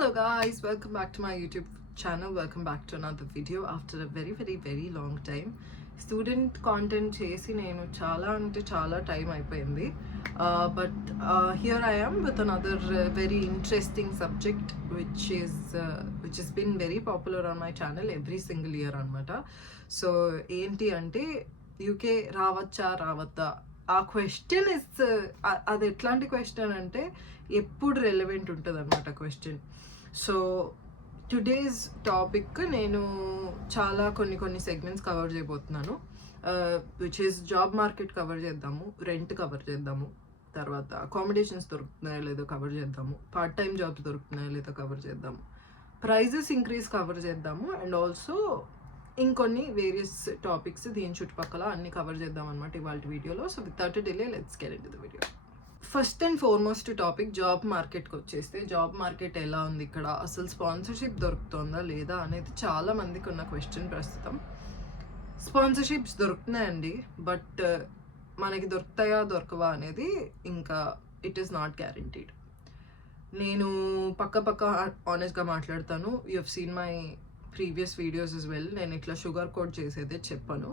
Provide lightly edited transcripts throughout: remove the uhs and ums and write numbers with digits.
Hello guys, welcome back to my YouTube channel. Welcome back to another video after a very long time. Student content chesi nenu chala time అయిపోయింది. But here I am with another very interesting subject which has been very popular on my channel every single year anamata. So enti ante UK రావచ్చా రావద్దా ఆ question is అది ఎట్లాంటి question అంటే ఎప్పుడు relevant ఉంటుంది అనమాట question. So today's topic నేను చాలా కొన్ని సెగ్మెంట్స్ కవర్ చేయబోతున్నాను. Which is job market cover చేద్దాము, రెంట్ కవర్ చేద్దాము, తర్వాత అకామిడేషన్స్ దొరుకుతున్నాయో లేదో కవర్ చేద్దాము, పార్ట్ టైం జాబ్స్ దొరుకుతున్నాయో లేదో కవర్ చేద్దాము, ప్రైజెస్ ఇంక్రీజ్ కవర్ చేద్దాము, అండ్ ఆల్సో ఇంకొన్ని వేరియస్ టాపిక్స్ దీని చుట్టుపక్కల అన్ని కవర్ చేద్దాం అనమాట ఇవాళ వీడియోలో. So without delay let's get into the video. First and foremost topic job మార్కెట్కి వచ్చేస్తే, జాబ్ మార్కెట్ ఎలా ఉంది ఇక్కడ, అసలు స్పాన్సర్షిప్ దొరుకుతుందా లేదా అనేది చాలా మందికి ఉన్న క్వశ్చన్ ప్రస్తుతం. స్పాన్సర్షిప్స్ దొరుకుతున్నాయండి, బట్ మనకి దొరుకుతాయా దొరకవా అనేది ఇంకా ఇట్ ఈస్ నాట్ గ్యారంటీడ్. నేను పక్క ఆనెస్ట్గా మాట్లాడతాను. You have seen my previous videos as well. నేను ఇట్లా షుగర్ కోట్ చేసేదే చెప్పను,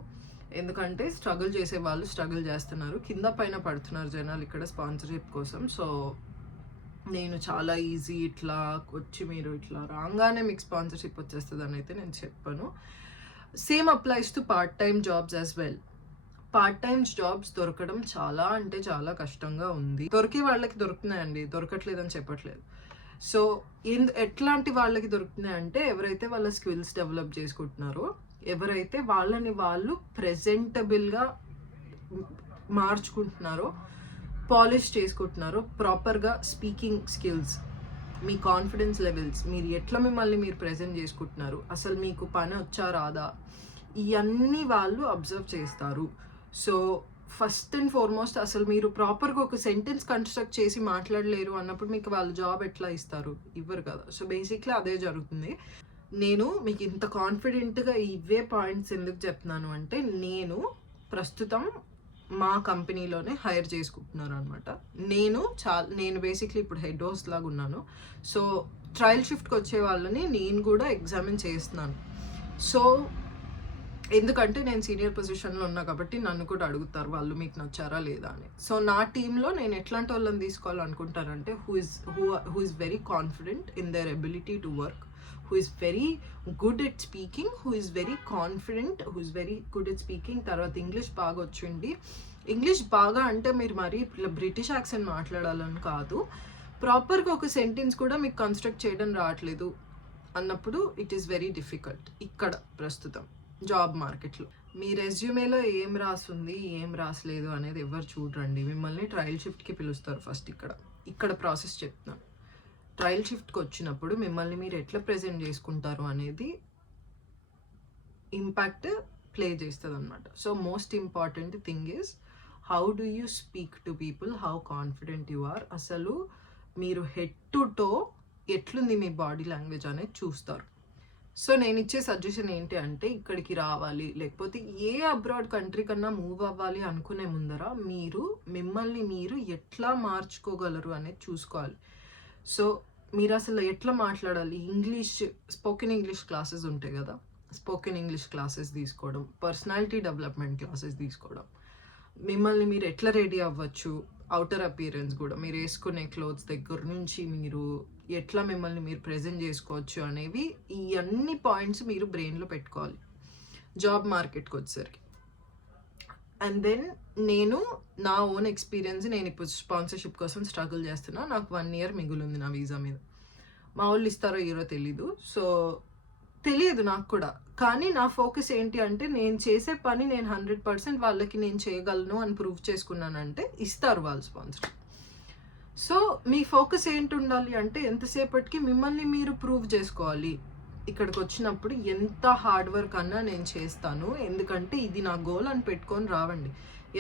ఎందుకంటే స్ట్రగుల్ చేసే వాళ్ళు స్ట్రగుల్ చేస్తున్నారు, కింద పైన పడుతున్నారు జనాలు ఇక్కడ స్పాన్సర్షిప్ కోసం. సో నేను చాలా ఈజీ ఇట్లా వచ్చి మీరు ఇట్లా రాగానే మీకు స్పాన్సర్షిప్ వచ్చేస్తుంది అని అయితే నేను చెప్పను. Same applies to part time jobs as well. Part time jobs దొరకడం చాలా అంటే చాలా కష్టంగా ఉంది. దొరికే వాళ్ళకి దొరుకుతున్నాయండి, దొరకట్లేదని చెప్పట్లేదు. సో ఎట్లాంటి వాళ్ళకి దొరుకుతున్నాయి అంటే, ఎవరైతే వాళ్ళ స్కిల్స్ డెవలప్ చేసుకుంటున్నారో, ఎవరైతే వాళ్ళని వాళ్ళు ప్రెజెంటబుల్గా మార్చుకుంటున్నారో, పాలిష్ చేసుకుంటున్నారో, ప్రాపర్గా స్పీకింగ్ స్కిల్స్, మీ కాన్ఫిడెన్స్ లెవెల్స్, మీరు ఎట్లా మిమ్మల్ని మీరు ప్రెజెంట్ చేసుకుంటున్నారు, అసలు మీకు పని వచ్చా రాదా, ఇవన్నీ వాళ్ళు అబ్జర్వ్ చేస్తారు. సో ఫస్ట్ అండ్ ఫార్మోస్ట్ అసలు మీరు ప్రాపర్గా ఒక సెంటెన్స్ కన్స్ట్రక్ట్ చేసి మాట్లాడలేరు అన్నప్పుడు మీకు వాళ్ళు జాబ్ ఎట్లా ఇస్తారు? ఇవ్వరు కదా. సో బేసిక్లీ అదే జరుగుతుంది. నేను మీకు ఇంత కాన్ఫిడెంట్గా ఇవే పాయింట్స్ ఎందుకు చెప్తున్నాను అంటే, నేను ప్రస్తుతం మా కంపెనీలోనే హైర్ చేసుకుంటున్నాను అనమాట. నేను బేసిక్లీ ఇప్పుడు హెడ్ హోస్ట్ లాగా ఉన్నాను. సో ట్రయల్ షిఫ్ట్కి వచ్చే వాళ్ళని నేను కూడా ఎగ్జామిన్ చేస్తున్నాను. సో ఎందుకంటే నేను సీనియర్ పొజిషన్లో ఉన్నా కాబట్టి నన్ను కూడా అడుగుతారు వాళ్ళు మీకు నచ్చారా లేదా అని. సో నా టీంలో నేను ఎట్లాంటి వాళ్ళని తీసుకోవాలనుకుంటానంటే, who is very confident in their ability to work, who is very good at speaking, who is very confident, who is very good at speaking. తర్వాత ఇంగ్లీష్ బాగా వచ్చింది. ఇంగ్లీష్ బాగా అంటే మీరు మరీ ఇట్లా బ్రిటిష్ యాక్సెంట్ మాట్లాడాలని కాదు, ప్రాపర్గా ఒక సెంటెన్స్ కూడా మీకు కన్స్ట్రక్ట్ చేయడం రావట్లేదు అన్నప్పుడు ఇట్ ఈస్ వెరీ డిఫికల్ట్ ఇక్కడ ప్రస్తుతం జాబ్ మార్కెట్లో. మీ రెజ్యూమేలో ఏం రాస్తుంది ఏం రాసలేదు అనేది ఎవరు చూడరండి. మిమ్మల్ని ట్రయల్ షిఫ్ట్కి పిలుస్తారు ఫస్ట్. ఇక్కడ ప్రాసెస్ చెప్తున్నాను. ట్రయల్ షిఫ్ట్కి వచ్చినప్పుడు మిమ్మల్ని మీరు ఎట్లా ప్రెజెంట్ చేసుకుంటారు అనేది ఇంపాక్ట్ ప్లే చేస్తుంది అనమాట. So most important thing is how do you speak to people, how confident you are. అసలు మీరు హెడ్ టు టో ఎట్లుంది మీ బాడీ లాంగ్వేజ్ అనేది చూస్తారు. సో నేను ఇచ్చే సజెషన్ ఏంటి అంటే, ఇక్కడికి రావాలి లేకపోతే ఏ అబ్రాడ్ కంట్రీ కన్నా మూవ్ అవ్వాలి అనుకునే ముందర మిమ్మల్ని మీరు ఎట్లా మార్చుకోగలరు అనేది చూసుకోవాలి. సో మీరు అసలు ఎట్లా మాట్లాడాలి, స్పోకెన్ ఇంగ్లీష్ క్లాసెస్ ఉంటాయి కదా, స్పోకెన్ ఇంగ్లీష్ క్లాసెస్ తీసుకోవడం, పర్సనాలిటీ డెవలప్మెంట్ క్లాసెస్ తీసుకోవడం, మిమ్మల్ని మీరు ఎట్లా రెడీ అవ్వచ్చు, అవుటర్ అపియరెన్స్ కూడా, మీరు వేసుకునే క్లోత్స్ దగ్గర నుంచి మీరు ఎట్లా మిమ్మల్ని మీరు ప్రెజెంట్ చేసుకోవచ్చు అనేవి, ఈ అన్ని పాయింట్స్ మీరు బ్రెయిన్లో పెట్టుకోవాలి జాబ్ మార్కెట్కి వచ్చేసరికి. అండ్ దెన్ నేను నా ఓన్ ఎక్స్పీరియన్స్, నేను ఇప్పుడు స్పాన్సర్షిప్ కోసం స్ట్రగుల్ చేస్తున్నా. నాకు 1 year మిగులుంది నా వీసా మీద. మా వాళ్ళు ఇస్తారో ఇరో తెలీదు, సో తెలియదు నాకు కూడా. కానీ నా ఫోకస్ ఏంటి అంటే, నేను చేసే పని నేను 100% వాళ్ళకి నేను చేయగలను అని ప్రూవ్ చేసుకున్నానంటే ఇస్తారు వాళ్ళు స్పాన్సర్. సో మీ ఫోకస్ ఏంటి ఉండాలి అంటే, ఎంతసేపటికి మిమ్మల్ని మీరు ప్రూవ్ చేసుకోవాలి. ఇక్కడికి వచ్చినప్పుడు ఎంత హార్డ్ వర్క్ అన్నా నేను చేస్తాను, ఎందుకంటే ఇది నా గోల్ అని పెట్టుకొని రావండి.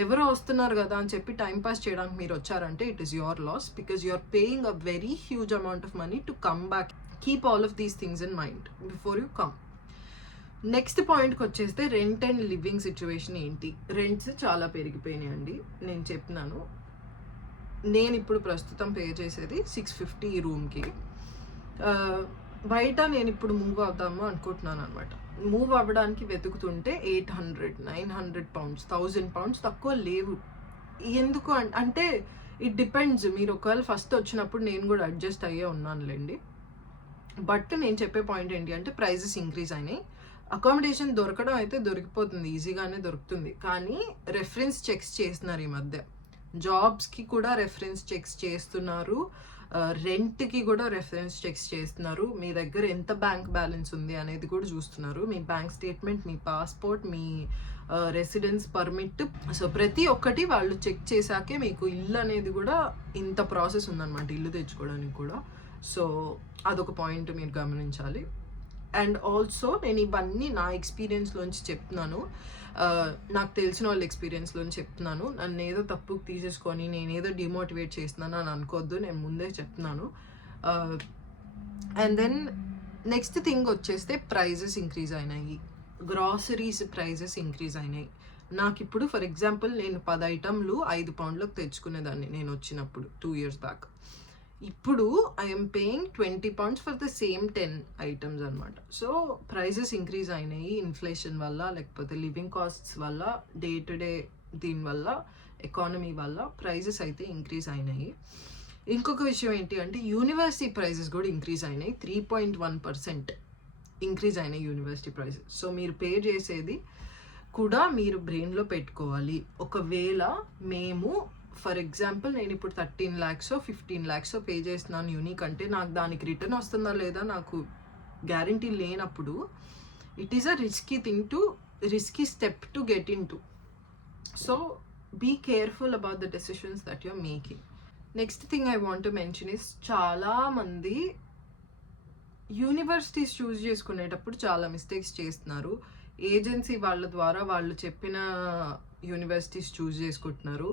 ఎవరో వస్తున్నారు కదా అని చెప్పి టైంపాస్ చేయడానికి మీరు వచ్చారంటే it is your loss, because you are paying a very huge amount of money to come back. Keep all of these things in mind before you come. Next పాయింట్కి వచ్చేస్తే, రెంట్ అండ్ లివింగ్ సిచ్యువేషన్ ఏంటి. Rents చాలా పెరిగిపోయినాయండి. నేను చెప్తున్నాను, నేను ఇప్పుడు ప్రస్తుతం పే చేసేది 650 ఈ రూమ్కి. బయట నేను ఇప్పుడు మూవ్ అవుదాము అనుకుంటున్నాను అనమాట. మూవ్ అవ్వడానికి వెతుకుతుంటే 800, 900 పౌండ్స్, 1000 పౌండ్స్ తక్కువ లేవు. ఎందుకు అంటే ఇట్ డిపెండ్స్. మీరు ఒకవేళ ఫస్ట్ వచ్చినప్పుడు నేను కూడా అడ్జస్ట్ అయ్యే ఉన్నానులేండి. బట్ నేను చెప్పే పాయింట్ ఏంటి అంటే ప్రైజెస్ ఇంక్రీజ్ అయినాయి. అకామిడేషన్ దొరకడం అయితే దొరికిపోతుంది, ఈజీగానే దొరుకుతుంది. కానీ రెఫరెన్స్ చెక్స్ చేస్తున్నారు ఈ మధ్య. జాబ్స్కి కూడా రెఫరెన్స్ చెక్స్ చేస్తున్నారు, రెంట్కి కూడా రెఫరెన్స్ చెక్స్ చేస్తున్నారు. మీ దగ్గర ఎంత బ్యాంక్ బ్యాలెన్స్ ఉంది అనేది కూడా చూస్తున్నారు. మీ బ్యాంక్ స్టేట్మెంట్, మీ పాస్పోర్ట్, మీ రెసిడెన్స్ పర్మిట్, సో ప్రతి ఒక్కటి వాళ్ళు చెక్ చేశాకే మీకు ఇల్లు అనేది కూడా ఇంత ప్రాసెస్ ఉందన్నమాట ఇల్లు తెచ్చుకోవడానికి కూడా. సో అదొక పాయింట్ మీరు గమనించాలి. అండ్ ఆల్సో నేను ఇవన్నీ నా ఎక్స్పీరియన్స్లోంచి చెప్తున్నాను, నాకు తెలిసిన వాళ్ళ ఎక్స్పీరియన్స్లోంచి చెప్తున్నాను. నన్ను ఏదో తప్పుకు తీసేసుకొని నేనేదో డిమోటివేట్ చేస్తున్నాను అని అనుకోవద్దు, నేను ముందే చెప్తున్నాను. అండ్ దెన్ నెక్స్ట్ థింగ్ వచ్చేస్తే ప్రైజెస్ ఇంక్రీజ్ అయినాయి, గ్రాసరీస్ ప్రైజెస్ ఇంక్రీజ్ అయినాయి. నాకు ఇప్పుడు ఫర్ ఎగ్జాంపుల్ నేను 10 ఐటమ్లు 5 పౌండ్లకు తెచ్చుకునేదాన్ని నేను వచ్చినప్పుడు 2 years బ్యాక్. ఇప్పుడు I'm paying 20 pounds for the same 10 items అనమాట. సో ప్రైజెస్ ఇంక్రీజ్ అయినాయి ఇన్ఫ్లేషన్ వల్ల, లేకపోతే లివింగ్ కాస్ట్స్ వల్ల, డే టు డే దీనివల్ల, ఎకానమీ వల్ల ప్రైజెస్ అయితే ఇంక్రీజ్ అయినాయి. ఇంకొక విషయం ఏంటి అంటే యూనివర్సిటీ ప్రైజెస్ కూడా ఇంక్రీజ్ అయినాయి. 3.1% ఇంక్రీజ్ అయినాయి యూనివర్సిటీ ప్రైజెస్. సో మీరు పే చేసేది కూడా మీరు బ్రెయిన్లో పెట్టుకోవాలి. ఒకవేళ మేము ఫర్ ఎగ్జాంపుల్ నేను ఇప్పుడు 13 lakhs 15 lakhs పే చేస్తున్నాను యూనిక్ అంటే నాకు దానికి రిటర్న్ వస్తుందా లేదా నాకు గ్యారంటీ లేనప్పుడు it is a risky step to get in to. So be careful about the decisions that you're making. Next thing I want to mention is, చాలామంది universities choose చేసుకునేటప్పుడు చాలా మిస్టేక్స్ చేస్తున్నారు. ఏజెన్సీ వాళ్ళ ద్వారా వాళ్ళు చెప్పిన యూనివర్సిటీస్ చూస్ చేసుకుంటున్నారు.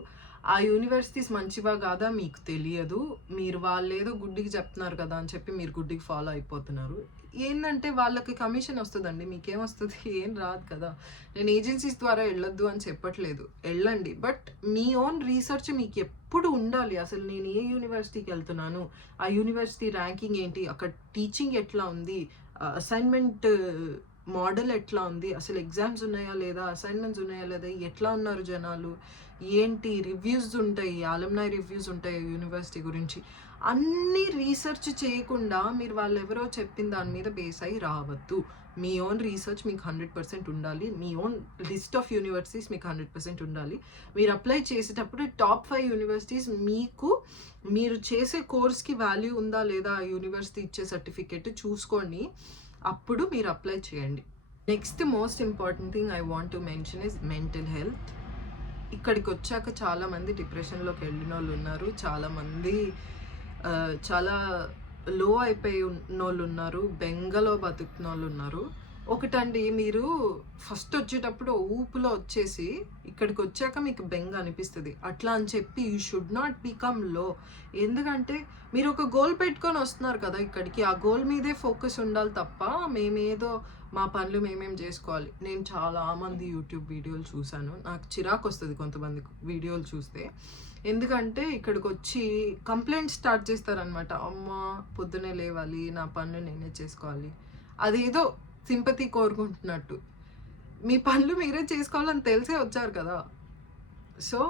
ఆ యూనివర్సిటీస్ మంచివా కాదా మీకు తెలియదు, మీరు వాళ్ళు ఏదో గుడ్డికి చెప్తున్నారు కదా అని చెప్పి మీరు గుడ్డికి ఫాలో అయిపోతున్నారు. ఏంటంటే వాళ్ళకి కమిషన్ వస్తుందండి, మీకేమొస్తుంది? ఏం రాదు కదా. నేను ఏజెన్సీస్ ద్వారా వెళ్ళొద్దు అని చెప్పట్లేదు, వెళ్ళండి. బట్ మీ ఓన్ రీసెర్చ్ మీకు ఎప్పుడు ఉండాలి. అసలు నేను ఏ యూనివర్సిటీకి వెళ్తున్నాను, ఆ యూనివర్సిటీ ర్యాంకింగ్ ఏంటి, అక్కడ టీచింగ్ ఎట్లా ఉంది, అసైన్మెంట్ మోడల్ ఎట్లా ఉంది, అసలు ఎగ్జామ్స్ ఉన్నాయా లేదా, అసైన్మెంట్స్ ఉన్నాయా లేదా, ఎట్లా ఉన్నారు జనాలు, ఏంటి రివ్యూస్ ఉంటాయి, అలుమ్నై రివ్యూస్ ఉంటాయి యూనివర్సిటీ గురించి. అన్నీ రీసెర్చ్ చేయకుండా మీరు వాళ్ళు ఎవరో చెప్పిన దాని మీద బేస్ అయ్యి రావద్దు. మీ ఓన్ రీసెర్చ్ మీకు 100% ఉండాలి. మీ ఓన్ లిస్ట్ ఆఫ్ యూనివర్సిటీస్ మీకు 100% ఉండాలి. మీరు అప్లై చేసేటప్పుడు టాప్ 5 యూనివర్సిటీస్ మీకు మీరు చేసే కోర్స్కి వాల్యూ ఉందా లేదా ఆ యూనివర్సిటీ ఇచ్చే సర్టిఫికేట్ చూసుకోండి, అప్పుడు మీరు అప్లై చేయండి. Next most important thing I want to mention is mental health. ఇక్కడికి వచ్చాక చాలామంది డిప్రెషన్లోకి వెళ్ళిన వాళ్ళు ఉన్నారు, చాలామంది చాలా లో అయిపోయి ఉన్న వాళ్ళు ఉన్నారు, బెంగలో బతుకుతున్న వాళ్ళు ఉన్నారు. ఒకటండి, మీరు ఫస్ట్ వచ్చేటప్పుడు ఊపులో వచ్చేసి ఇక్కడికి వచ్చాక మీకు బెంగ అనిపిస్తుంది. అట్లా అని చెప్పి యూ షుడ్ నాట్ బికమ్ లో. ఎందుకంటే మీరు ఒక గోల్ పెట్టుకొని వస్తున్నారు కదా ఇక్కడికి, ఆ గోల్ మీదే ఫోకస్ ఉండాలి తప్ప మేమేదో మా పనులు మేమేం చేసుకోవాలి. నేను చాలామంది యూట్యూబ్ వీడియోలు చూశాను, నాకు చిరాకు వస్తుంది కొంతమంది వీడియోలు చూస్తే. ఎందుకంటే ఇక్కడికి వచ్చి కంప్లైంట్ స్టార్ట్ చేస్తారనమాట. అమ్మ పొద్దునే లేవాలి, నా పనులు నేనే చేసుకోవాలి, అదేదో సింపతి కోరుకుంటున్నట్టు. మీ పనులు మీరే చేసుకోవాలని తెలిసే వచ్చారు కదా. సో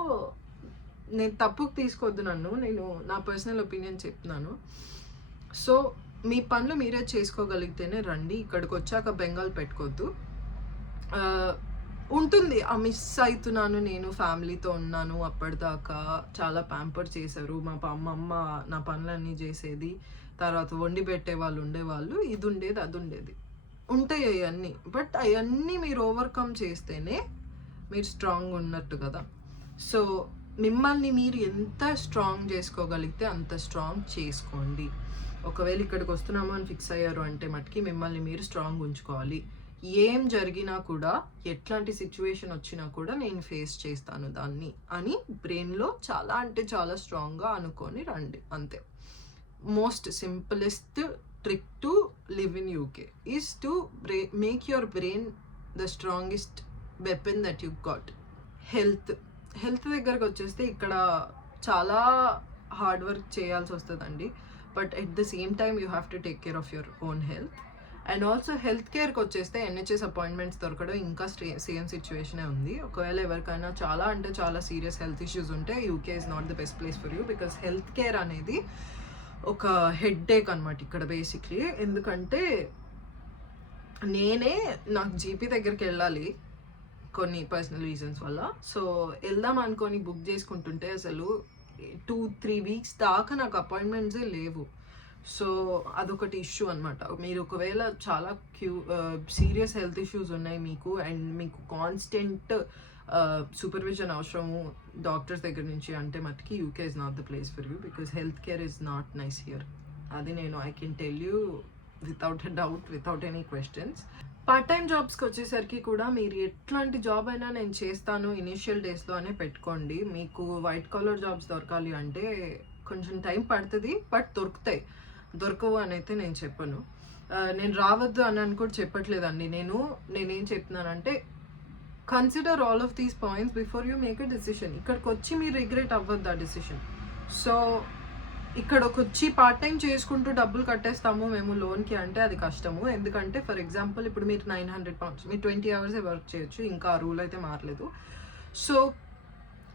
నేను తప్పుకు తీసుకోవద్దు నన్ను, నేను నా పర్సనల్ ఒపీనియన్ చెప్తున్నాను. సో మీ పనులు మీరే చేసుకోగలిగితేనే రండి, ఇక్కడికి వచ్చాక బెంగాల్ పెట్టుకోవద్దు. ఉంటుంది ఆ మిస్ అవుతున్నాను, నేను ఫ్యామిలీతో ఉన్నాను, అప్పటిదాకా చాలా ప్యాంపర్ చేశారు, మా అమ్మమ్మ నా పనులన్నీ చేసేది, తర్వాత వండి పెట్టే వాళ్ళు ఉండేవాళ్ళు, ఇది ఉండేది అది ఉండేది ఉంటాయి అవన్నీ. బట్ అవన్నీ మీరు ఓవర్కమ్ చేస్తేనే మీరు స్ట్రాంగ్ ఉన్నట్టు కదా. సో మిమ్మల్ని మీరు ఎంత స్ట్రాంగ్ చేసుకోగలిగితే అంత స్ట్రాంగ్ చేసుకోండి. ఒకవేళ ఇక్కడికి వస్తున్నాము అని ఫిక్స్ అయ్యారు అంటే మటుకి మిమ్మల్ని మీరు స్ట్రాంగ్ ఉంచుకోవాలి. ఏం జరిగినా కూడా, ఎట్లాంటి సిచ్యువేషన్ వచ్చినా కూడా నేను ఫేస్ చేస్తాను దాన్ని అని బ్రెయిన్లో చాలా అంటే చాలా స్ట్రాంగ్గా అనుకొని రండి, అంతే. Most simplest trick to live in UK is to make your brain the strongest weapon that you got. Health దగ్గరకు వచ్చేస్తే ఇక్కడ చాలా హార్డ్ వర్క్ చేయాల్సి వస్తుందండి. But at the same time you have to take care of your own health. And also health కేర్కి వచ్చేస్తే NHS appointments దొరకడం ఇంకా సేమ్ సిచ్యువేషనే ఉంది. ఒకవేళ ఎవరికైనా చాలా అంటే చాలా సీరియస్ హెల్త్ ఇష్యూస్ ఉంటే UK is not the best place for you, because health care అనేది ఒక హెడ్ఏక్ అనమాట ఇక్కడ బేసిక్లీ. ఎందుకంటే నాకు GP దగ్గరికి వెళ్ళాలి కొన్ని పర్సనల్ రీజన్స్ వల్ల. సో వెళ్దాం అనుకొని బుక్ చేసుకుంటుంటే అసలు 2-3 వీక్స్ దాకా నాకు అపాయింట్మెంట్సే లేవు. సో అదొకటి ఇష్యూ అనమాట. మీరు ఒకవేళ చాలా సీరియస్ హెల్త్ ఇష్యూస్ ఉన్నాయి మీకు, అండ్ మీకు కాన్స్టెంట్ సూపర్విజన్ అవసరము డాక్టర్స్ దగ్గర నుంచి అంటే మటుకి UK is not the place for you, because health care is not nice here. అది I can tell you without a doubt, without any questions. Part time జాబ్స్కి వచ్చేసరికి కూడా మీరు ఎట్లాంటి జాబ్ అయినా నేను చేస్తాను ఇనిషియల్ డేస్లో అనే పెట్టుకోండి. మీకు వైట్ కాలర్ జాబ్స్ దొరకాలి అంటే కొంచెం టైం పడుతుంది, బట్ దొరకవు అని అయితే నేను చెప్పను. నేను రావద్దు అని కూడా చెప్పట్లేదండి. నేనేం చెప్తున్నానంటే consider all of these points before you make a decision. ఇక్కడికి వచ్చి మీరు రిగ్రెట్ అవ్వద్దు ఆ డెసిషన్. సో ఇక్కడికి వచ్చి పార్ట్ టైం చేసుకుంటూ డబ్బులు కట్టేస్తాము మేము లోన్కి అంటే అది కష్టము. ఎందుకంటే ఫర్ ఎగ్జాంపుల్ ఇప్పుడు మీరు 900 pounds, మీరు 20 hours వర్క్ చేయొచ్చు, ఇంకా ఆ రూల్ అయితే మారలేదు. సో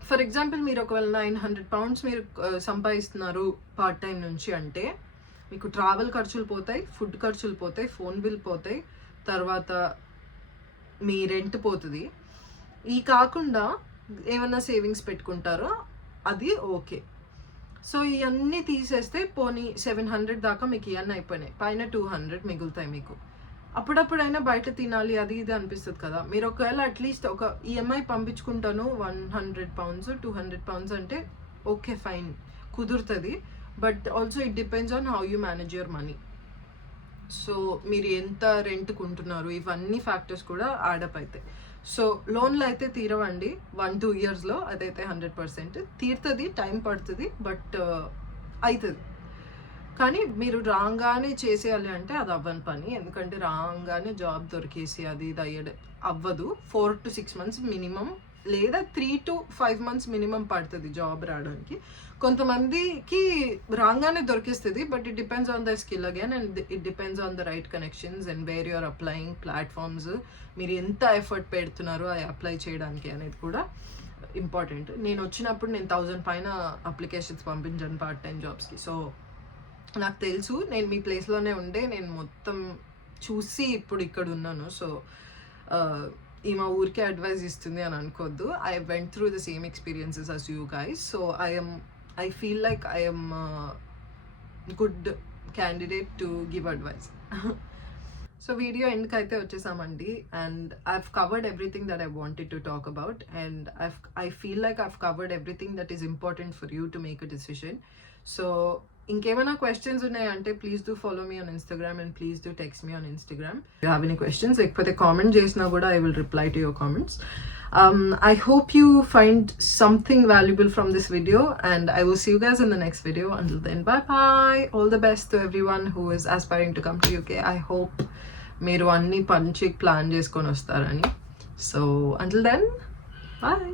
ఫర్ ఎగ్జాంపుల్ మీరు ఒకవేళ 900 pounds మీరు సంపాదిస్తున్నారు పార్ట్ టైం నుంచి అంటే మీకు ట్రావెల్ ఖర్చులు పోతాయి, ఫుడ్ ఖర్చులు పోతాయి, ఫోన్ బిల్ పోతాయి, తర్వాత మీ రెంట్ పోతుంది. ఈ కాకుండా ఏమన్నా సేవింగ్స్ పెట్టుకుంటారో అది ఓకే. సో ఇవన్నీ తీసేస్తే పోనీ 700 దాకా మీకు ఇవన్నీ అయిపోయినాయి, పైన 200 మిగులుతాయి మీకు. అప్పుడప్పుడైనా బయట తినాలి అది ఇది అనిపిస్తుంది కదా. మీరు ఒకవేళ అట్లీస్ట్ ఒక EMI పంపించుకుంటాను 100 pounds 200 pounds అంటే ఓకే ఫైన్ కుదురుతుంది. But also it depends on how you manage your money. So మీరు ఎంత రెంట్కి ఉంటున్నారు ఇవన్నీ ఫ్యాక్టర్స్ కూడా యాడప్ అవుతాయి. సో లోన్లు అయితే తీరవండి 1-2 yearsలో, అదైతే 100% తీరుతుంది. టైం పడుతుంది బట్ అవుతుంది. కానీ మీరు రాగానే చేసేయాలి అంటే అది అవ్వని పని. ఎందుకంటే రాగానే జాబ్ దొరికేసి అది ఇది అయ్యడం అవ్వదు. 4 to 6 months మినిమం, లేదా 3 to 5 months మినిమం పడుతుంది జాబ్ రావడానికి. కొంతమందికి రాగానే దొరికేస్తుంది, but it depends on the skill again, and it depends on the right connections and where you're applying platforms. మీరు ఎంత ఎఫర్ట్ పెడుతున్నారో అది అప్లై చేయడానికి అనేది కూడా ఇంపార్టెంట్. నేను వచ్చినప్పుడు 1000 పైన అప్లికేషన్స్ పంపించాను పార్ట్ టైం జాబ్స్కి. సో నాకు తెలుసు, నేను మీ ప్లేస్లోనే ఉండే నేను మొత్తం చూసి ఇప్పుడు ఇక్కడ ఉన్నాను. సో ఈమె ఊరికే అడ్వైజ్ ఇస్తుంది అని అనుకోవద్దు. I went through the same experiences as you guys. So I feel like I am good candidate to give advice. So video ఎండ్కి అయితే వచ్చేసామండి, and I've covered everything that I wanted to talk about, and I feel like I've covered everything that is important for you to make a decision. So ఇంకేమైనా questions ఉన్నాయంటే please do follow me on Instagram and please do text me on Instagram. You have any questions, లేకపోతే comment చేసినా కూడా I will reply to your comments. I hope you find something valuable from this video, and I will see you guys in the next video. Until then, bye bye. All the best to everyone who is aspiring to come to UK. I hope మీరు అన్ని పంచి plan చేసుకొని వస్తారని. So until then, bye.